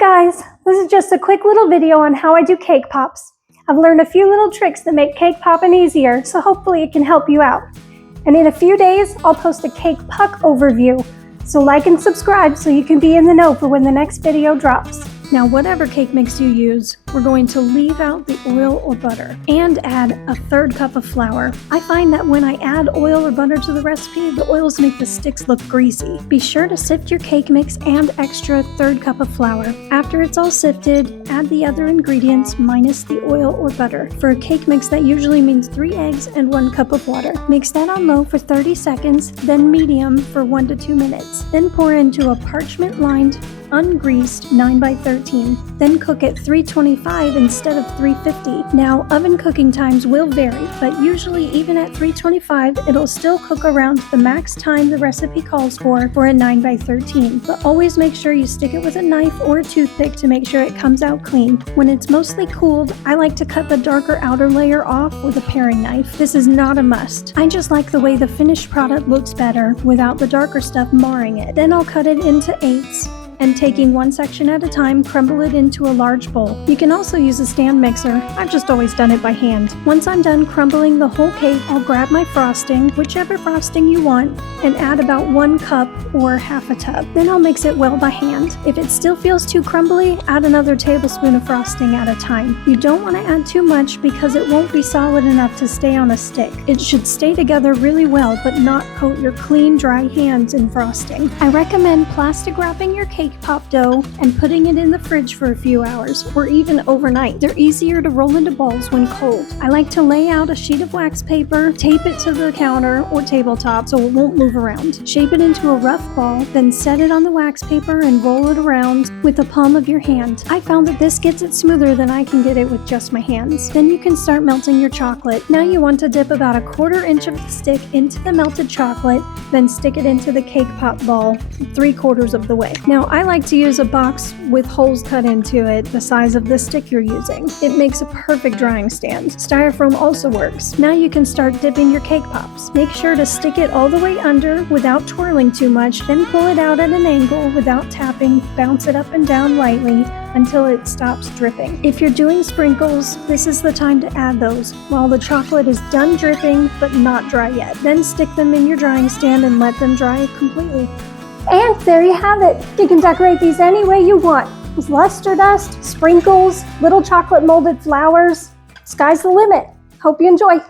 Hi guys, this is just a quick little video on how I do cake pops. I've learned a few little tricks that make cake popping easier, so hopefully it can help you out. And in a few days, I'll post a cake puck overview. So like and subscribe so you can be in the know for when the next video drops. Now whatever cake mix you use, we're going to leave out the oil or butter and add a 1/3 cup of flour. I find that when I add oil or butter to the recipe, the oils make the sticks look greasy. Be sure to sift your cake mix and extra 1/3 cup of flour. After it's all sifted, add the other ingredients minus the oil or butter. For a cake mix, that usually means 3 eggs and 1 cup of water. Mix that on low for 30 seconds, then medium for 1 to 2 minutes. Then pour into a parchment-lined ungreased 9x13. Then cook at 325 instead of 350. Now, oven cooking times will vary, but usually even at 325, it'll still cook around the max time the recipe calls for a 9x13. But always make sure you stick it with a knife or a toothpick to make sure it comes out clean. When it's mostly cooled, I like to cut the darker outer layer off with a paring knife. This is not a must. I just like the way the finished product looks better without the darker stuff marring it. Then I'll cut it into 8s. And taking one section at a time, crumble it into a large bowl. You can also use a stand mixer. I've just always done it by hand. Once I'm done crumbling the whole cake, I'll grab my frosting, whichever frosting you want, and add about 1 cup or half a tub. Then I'll mix it well by hand. If it still feels too crumbly, add another tablespoon of frosting at a time. You don't want to add too much because it won't be solid enough to stay on a stick. It should stay together really well, but not coat your clean, dry hands in frosting. I recommend plastic wrapping your cake pop dough and putting it in the fridge for a few hours or even overnight. They're easier to roll into balls when cold. I like to lay out a sheet of wax paper, tape it to the counter or tabletop so it won't move around. Shape it into a rough ball, then set it on the wax paper and roll it around with the palm of your hand. I found that this gets it smoother than I can get it with just my hands. Then you can start melting your chocolate. Now you want to dip about 1/4 inch of the stick into the melted chocolate, then stick it into the cake pop ball 3/4 of the way. Now I like to use a box with holes cut into it the size of the stick you're using. It makes a perfect drying stand. Styrofoam also works. Now you can start dipping your cake pops. Make sure to stick it all the way under without twirling too much, then pull it out at an angle without tapping. Bounce it up and down lightly until it stops dripping. If you're doing sprinkles, this is the time to add those while the chocolate is done dripping but not dry yet. Then stick them in your drying stand and let them dry completely. And there you have it. You can decorate these any way you want. With luster dust, sprinkles, little chocolate molded flowers. Sky's the limit. Hope you enjoy.